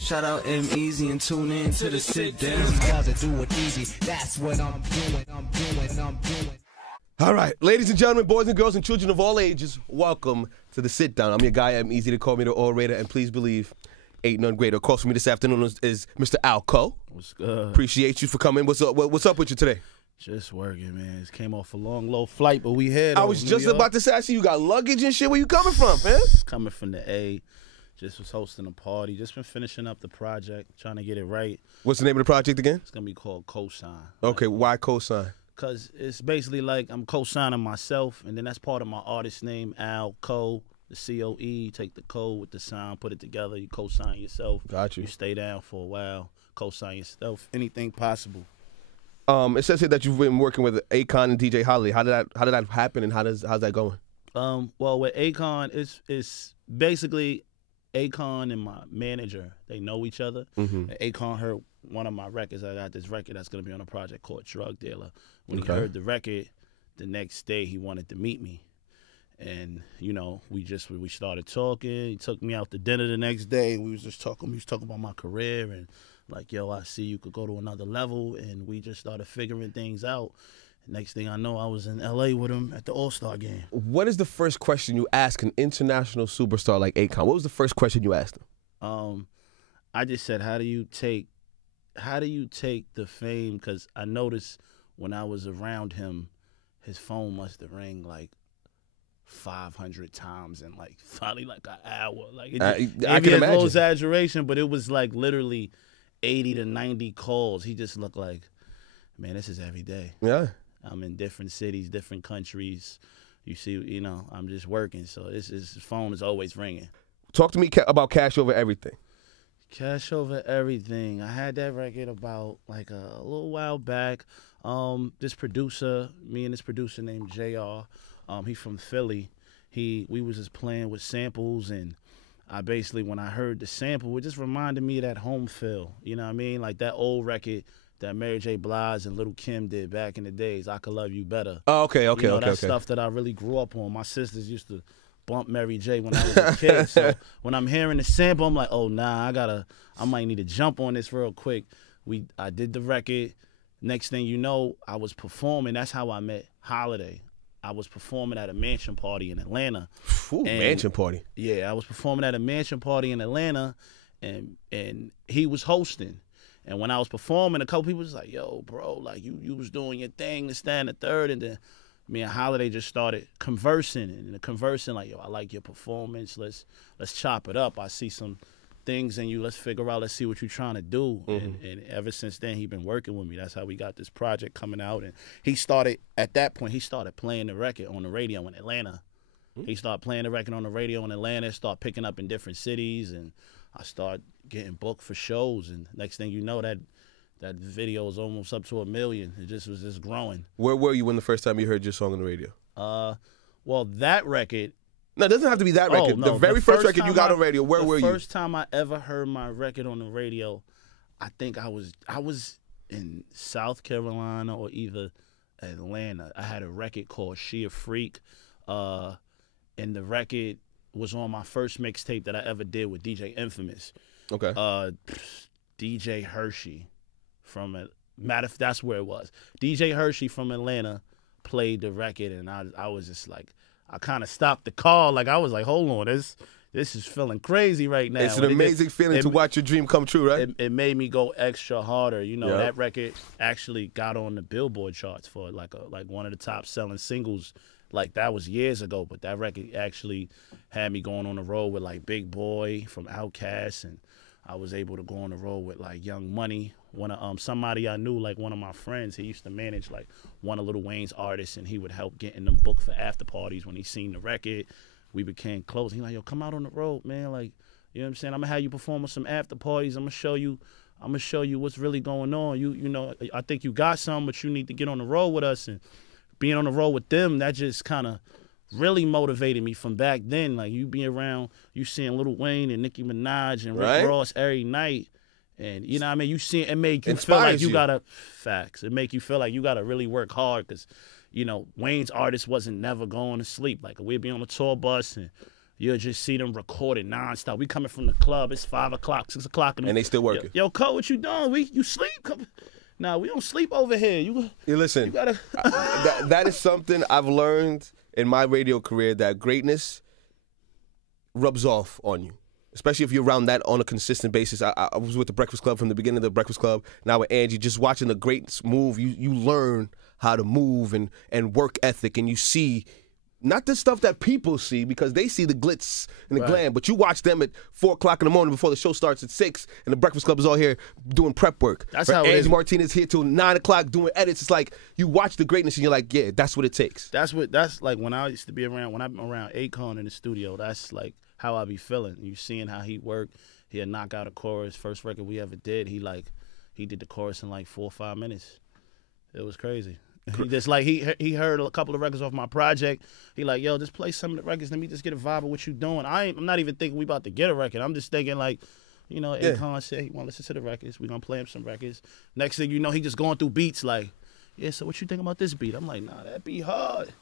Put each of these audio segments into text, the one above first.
Shout out EmEz and tune in to the sit down. Doesn't do it easy. That's what I'm doing. All right, ladies and gentlemen, boys and girls, and children of all ages, welcome to the sit down. I'm your guy, EmEz. To call me the orator, and please believe, ain't none greater. Across from me this afternoon is Mr. Akon. What's good? Appreciate you for coming. What's up? What's up with you today? Just working, man. Just came off a long, low flight, but we here. I was just about to say, I see you got luggage and shit. Where you coming from, man? Coming from the A. Just was hosting a party. Just been finishing up the project, trying to get it right. What's the name of the project again? It's gonna be called Cosign. Okay, why Cosign? Cause it's basically like I'm co-signing myself, and then that's part of my artist name, Al Co. The C-O-E. Take the code with the sign, put it together. You co-sign yourself. Got you. You stay down for a while. Co-sign yourself. Anything possible. It says here that you've been working with Akon and DJ Holiday. How did that happen, and how's that going? Well, with Akon, it's basically Akon and my manager, they know each other. Akon heard one of my records. I got this record that's going to be on a project called Drug Dealer. When he heard the record, the next day he wanted to meet me. And, you know, we started talking. He took me out to dinner the next day. We was talking about my career and like, yo, I see you could go to another level. And we just started figuring things out. Next thing I know, I was in L.A. with him at the All-Star game. What is the first question you ask an international superstar like Akon? What was the first question you asked him? I just said, how do you take the fame? Because I noticed when I was around him, his phone must have rang like 500 times in like probably like an hour. Like I can maybe a imagine. low exaggeration, but it was like literally 80 to 90 calls. He just looked like, man, this is every day. Yeah. I'm in different cities, different countries. You see, you know, I'm just working, so his phone is always ringing. Talk to me about Cash Over Everything. Cash Over Everything. I had that record about like a little while back. This producer, me and this producer named JR, he from Philly. We was just playing with samples, and I basically, when I heard the sample, it just reminded me of that home feel. You know what I mean? Like that old record that Mary J. Blige and Little Kim did back in the days. I Could Love You Better. Oh, okay. You know, that's stuff that I really grew up on. My sisters used to bump Mary J. when I was a kid. So when I'm hearing the sample, I'm like, oh, nah, I might need to jump on this real quick. I did the record. Next thing you know, I was performing. That's how I met Holiday. I was performing at a mansion party in Atlanta. Ooh, mansion party. Yeah, I was performing at a mansion party in Atlanta, and he was hosting. And when I was performing, a couple people was like, yo, bro, like you was doing your thing, this, that, and the third. And then me and Holiday just started conversing like, yo, I like your performance. Let's chop it up. I see some things in you. Let's figure out, let's see what you're trying to do. And ever since then, he been working with me. That's how we got this project coming out. And at that point, he started playing the record on the radio in Atlanta. He started playing the record on the radio in Atlanta, started picking up in different cities, and I started getting booked for shows, and next thing you know, that video is almost up to 1 million. It just was just growing. Where were you when the first time you heard your song on the radio? Well, that record. No, it doesn't have to be that record. No, the very first record you got on radio, where were you? The first time I ever heard my record on the radio, I think I was in South Carolina or either Atlanta. I had a record called She a Freak, and the record was on my first mixtape that I ever did with DJ EmEz. Okay. DJ Hershey from that's where it was. DJ Hershey from Atlanta played the record, and I was just like, I kind of stopped the call. Like I was like, hold on, this is feeling crazy right now. It's an amazing feeling to watch your dream come true, right? It made me go extra harder. You know, that record actually got on the Billboard charts for like one of the top selling singles. Like that was years ago, but that record actually had me going on the road with like Big Boy from Outkast, and I was able to go on the road with like Young Money. Somebody I knew, like one of my friends, he used to manage like one of Lil Wayne's artists, and he would help getting them booked for after parties. When he seen the record, we became close. He like, yo, come out on the road, man. Like, you know what I'm saying? I'm gonna have you perform at some after parties. I'm gonna show you what's really going on. You know, I think you got some, but you need to get on the road with us. And being on the road with them, that just kind of really motivated me from back then. Like, you be around, you seeing Lil Wayne and Nicki Minaj and Rick Ross every night. And, you know what I mean? You see it make you feel like you gotta, facts. It make you feel like you gotta really work hard because, you know, Wayne's artist wasn't never going to sleep. Like, we'd be on a tour bus and you'll just see them recording nonstop. We coming from the club. It's 5 o'clock, 6 o'clock. And they still working. Yo, Cole, what you doing? You sleep? Nah, we don't sleep over here. You listen, you gotta... that is something I've learned in my radio career, that greatness rubs off on you, especially if you're around that on a consistent basis. I was with the Breakfast Club from the beginning of the Breakfast Club. Now with Angie, just watching the greats move, you learn how to move and work ethic, and you see not the stuff that people see, because they see the glitz and the glam, but you watch them at 4 o'clock in the morning before the show starts at 6, and the Breakfast Club is all here doing prep work. That's how it is. Angie Martinez here till 9 o'clock doing edits. It's like you watch the greatness and you're like, yeah, that's what it takes. That's like when I used to be around, when I'm around Akon in the studio, that's like how I be feeling. You seeing how he worked. He'd knock out a chorus. First record we ever did, he did the chorus in like 4 or 5 minutes. It was crazy. He just like he heard a couple of records off my project. He like, yo, just play some of the records. Let me just get a vibe of what you doing. I'm not even thinking we about to get a record. I'm just thinking like, you know, Akon said he want to listen to the records. We gonna play him some records. Next thing you know, he just going through beats like, yeah. So what you think about this beat? I'm like, nah, that beat hard.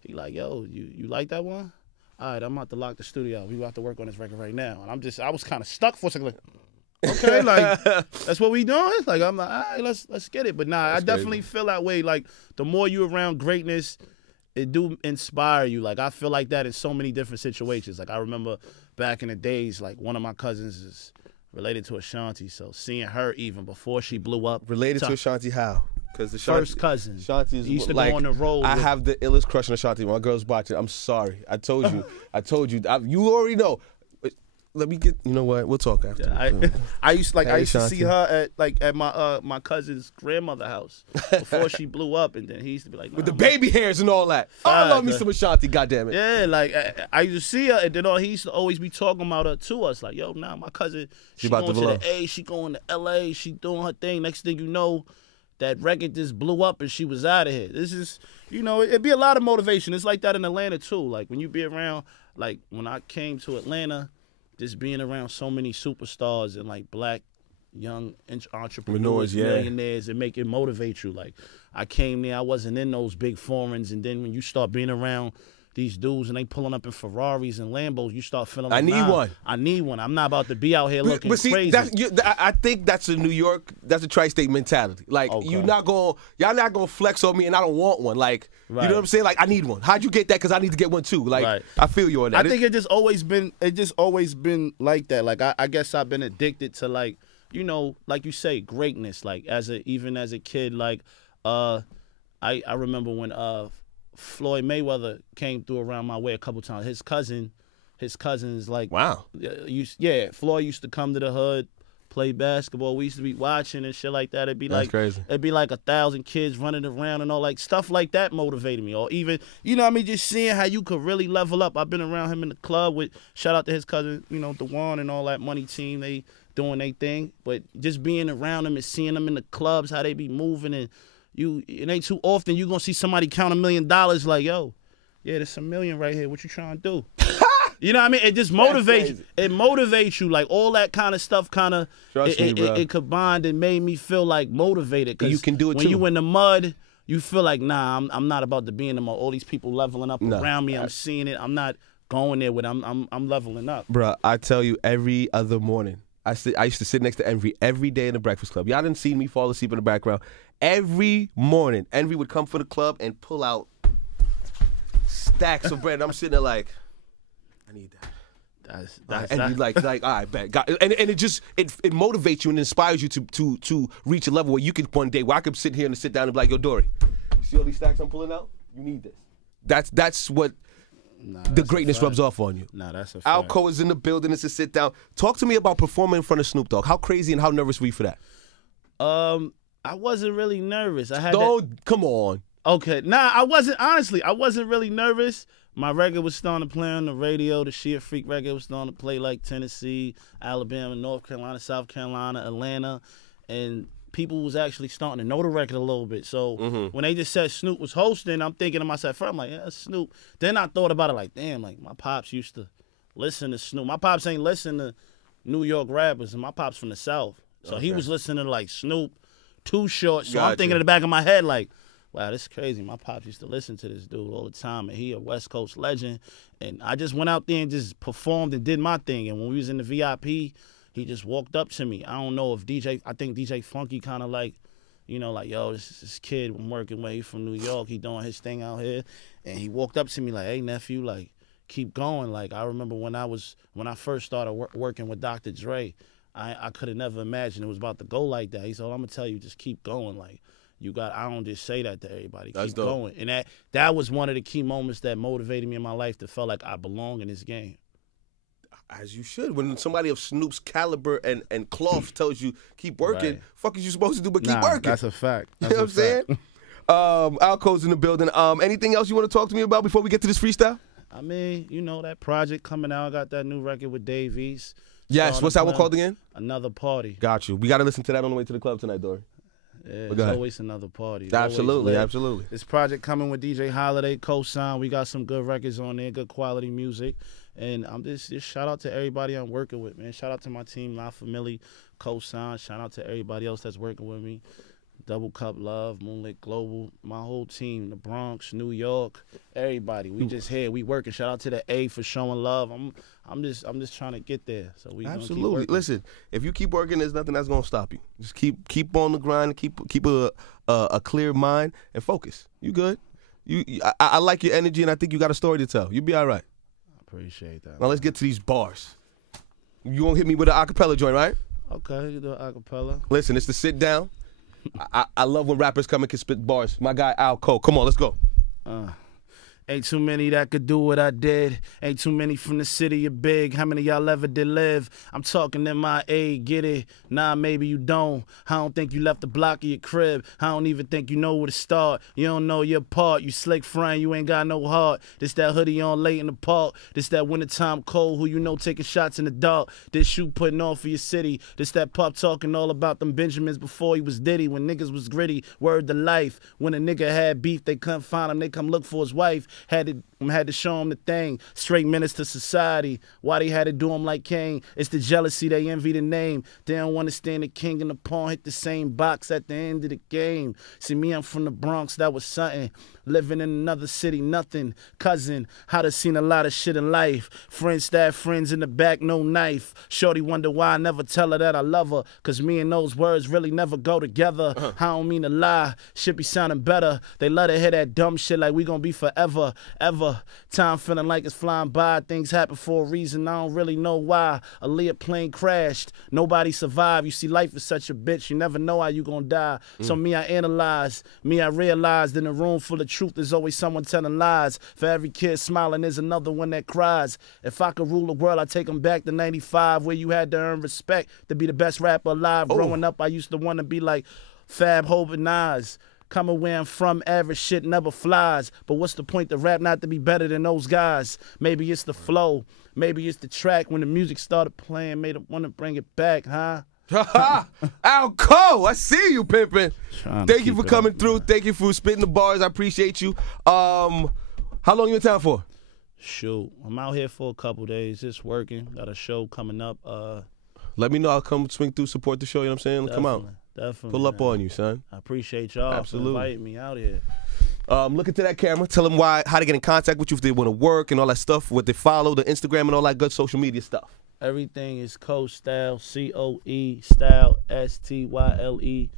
He like, yo, you like that one? All right, I'm about to lock the studio. We about to work on this record right now. And I was kind of stuck for a second. Like, okay, like that's what we doing. Like I'm like, all right, let's get it. But nah, I definitely feel that way. Like the more you around greatness, it do inspire you. Like I feel like that in so many different situations. Like I remember back in the days, like one of my cousins is related to Ashanti, so seeing her even before she blew up. Related to Ashanti how? Because the first cousin. Ashanti is used to like, go on the road. I have the illest crush on Ashanti. My girl's watching. I'm sorry. I told you. You already know. Let me get. You know what? We'll talk after. Yeah, I used to Ashanti. see her at my cousin's grandmother's house before she blew up, and then he used to be like, with the baby hairs and all that. I love me some Ashanti. Goddamn it. Yeah, like I used to see her, and then he used to always be talking about her to us, like, yo, now my cousin, she going to the A, she going to LA, she doing her thing. Next thing you know, that record just blew up and she was out of here. This is, you know, it'd be a lot of motivation. It's like that in Atlanta too. Like when you be around, like when I came to Atlanta, just being around so many superstars and like black young entrepreneurs, millionaires, and make it motivate you. Like I came there, I wasn't in those big foreigns, and then when you start being around these dudes and they pulling up in Ferraris and Lambos, you start feeling like, I need one. I'm not about to be out here looking crazy. I think that's a New York, that's a tri-state mentality. Like y'all not gonna flex on me and I don't want one. Like you know what I'm saying? Like I need one. How'd you get that? Because I need to get one too. Like I feel you on that. I think it just always been like that. Like I guess I've been addicted to, like, you know, like you say, greatness. Like even as a kid, like I remember when Floyd Mayweather came through around my way a couple times. His cousin's like, wow. Floyd used to come to the hood, play basketball. We used to be watching and shit like that. That's crazy. It'd be like 1,000 kids running around and all, like stuff like that motivated me. Or even, you know what I mean, just seeing how you could really level up. I've been around him in the club with, shout out to his cousin, you know, Dewan and all that Money team. They doing their thing. But just being around them and seeing them in the clubs, how they be moving, and it ain't too often you gonna see somebody count $1 million like, yo, yeah, there's $1 million right here. What you trying to do? You know what I mean? It just motivates. It motivates you. Like all that kind of stuff, it combined and made me feel like motivated. Cause you can do it when too. You in the mud, you feel like, nah, I'm not about to be in the mud. All these people leveling up around me. I'm seeing it. I'm not going there with. I'm leveling up. Bruh, I tell you, every other morning, I used to sit next to Envy every day in the Breakfast Club. Y'all didn't see me fall asleep in the background. Every morning, Envy would come for the club and pull out stacks of bread. I'm sitting there like, I need that. And you like, all right, bet. And it just it motivates you and inspires you to reach a level where you could one day where I could sit here and sit down and be like, yo, Dory, you see all these stacks I'm pulling out? You need this. That's what the greatness rubs off on you. Nah, that's a fact. Alco is in the building. It's a sit down. Talk to me about performing in front of Snoop Dogg. How crazy and how nervous were you for that? I wasn't really nervous. Come on. Okay, I wasn't really nervous. My record was starting to play on the radio. The Sheer Freak record was starting to play like Tennessee, Alabama, North Carolina, South Carolina, Atlanta, and people was actually starting to know the record a little bit. So when they just said Snoop was hosting, I'm thinking to myself, I'm like, yeah, Snoop. Then I thought about it like, damn, like my pops used to listen to Snoop. My pops ain't listen to New York rappers, and my pops from the South. So he was listening to like Snoop, Too Short. So I'm thinking in the back of my head like, wow, this is crazy. My pops used to listen to this dude all the time, and he a West Coast legend. And I just went out there and just performed and did my thing. And when we was in the VIP, he just walked up to me. I don't know if I think DJ Funky kind of like, you know, like, yo, this kid I'm working with, he from New York, he doing his thing out here. And he walked up to me like, hey, nephew, like, keep going. Like, I remember when I first started working with Dr. Dre, I could have never imagined it was about to go like that. He said, I'm going to tell you, just keep going. Like, I don't just say that to everybody. Keep going. And that was one of the key moments that motivated me in my life, that felt like I belong in this game. As you should. When somebody of Snoop's caliber and cloth tells you keep working, right. Fuck is you supposed to do but keep working? That's a fact. You know what I'm saying? Akon's in the building. Anything else you want to talk to me about before we get to this freestyle? I mean, you know, that project coming out. I got that new record with Dave East. Yes, what's that one called again? Another Party. Got you. We got to listen to that on the way to the club tonight, Dory. Yeah, it's always another party. It's Absolutely, absolutely. This project coming with DJ Holiday, co-sign. We got some good records on there, good quality music. And I'm just shout out to everybody I'm working with, man. Shout out to my team, La Family, co-sign. Shout out to everybody else that's working with me. Double Cup Love, Moonlit Global, my whole team, the Bronx, New York, everybody. We just here, we working. Shout out to the A for showing love. I'm just trying to get there. So we absolutely. Listen, if you keep working, there's nothing that's gonna stop you. Just keep on the grind, keep a clear mind and focus. You good? I like your energy, and I think you got a story to tell. You'll be all right. I appreciate that. Now let's get to these bars. You gonna hit me with an acapella joint, right? Okay, you do an acapella. Listen, it's the sit down. I love when rappers come and can spit bars. My guy Alco, come on, let's go. Ain't too many that could do what I did. Ain't too many from the city of big. How many y'all ever did live? I'm talking MIA, get it? Nah, maybe you don't. I don't think you left the block of your crib. I don't even think you know where to start. You don't know your part. You slick friend, you ain't got no heart. This that hoodie on late in the park. This that wintertime cold who you know taking shots in the dark. This shoe putting on for your city. This that pup talking all about them Benjamins before he was Diddy. When niggas was gritty, word to life. When a nigga had beef, they couldn't find him. They come look for his wife. Had to show him the thing. Straight menace to society. Why they had to do him like Kane? It's the jealousy, they envy the name. They don't want to stand the king and the pawn hit the same box at the end of the game. See me, I'm from the Bronx, that was something. Living in another city, nothing. Cousin, I done seen a lot of shit in life. Friends stab friends in the back, no knife. Shorty wonder why I never tell her that I love her. Cause me and those words really never go together. I don't mean to lie, shit be sounding better. They let her hear that dumb shit like we gonna be forever, ever. Time feeling like it's flying by. Things happen for a reason, I don't really know why. A Lear plane crashed, nobody survived. You see, life is such a bitch, you never know how you gonna die. So me, I analyze. Me, I realized in a room full of truth, there's always someone telling lies. For every kid smiling, there's another one that cries. If I could rule the world, I'd take them back to 95, where you had to earn respect to be the best rapper alive. Growing up, I used to want to be like Fab, Hope, and Nas. Coming where I'm from, average shit never flies. But what's the point to rap not to be better than those guys? Maybe it's the flow. Maybe it's the track. When the music started playing, made it want to bring it back, huh? Alco, I see you, pimpin'. Thank you for coming through. Man. Thank you for spitting the bars. I appreciate you. How long you in town for? Shoot, I'm out here for a couple days, just working. Got a show coming up. Let me know. I'll come swing through, support the show. You know what I'm saying? Come out. Definitely. Pull up on you, son. I appreciate y'all for inviting me out here. Look into that camera. Tell them how to get in contact with you if they want to work and all that stuff. What they follow, the Instagram and all that good social media stuff. Everything is Co-Style, C-O-E, Style, S-T-Y-L-E.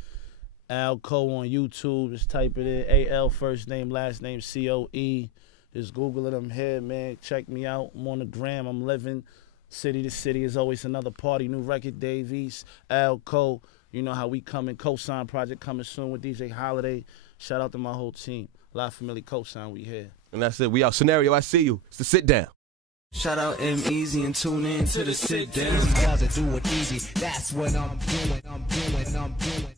Alco on YouTube. Just type it in. A-L, first name, last name, C-O-E. Just Google it. I'm here, man. Check me out. I'm on the gram. I'm living city to city. Is always another party. New record, Dave East, Alco. You know how we coming. Co-sign project coming soon with DJ Holiday. Shout out to my whole team. La Family co-sign, we here. And that's it. We out. Scenario, I see you. It's the sit down. Shout out EmEz and tune in to the sit down. Does it do it easy? That's what I'm doing.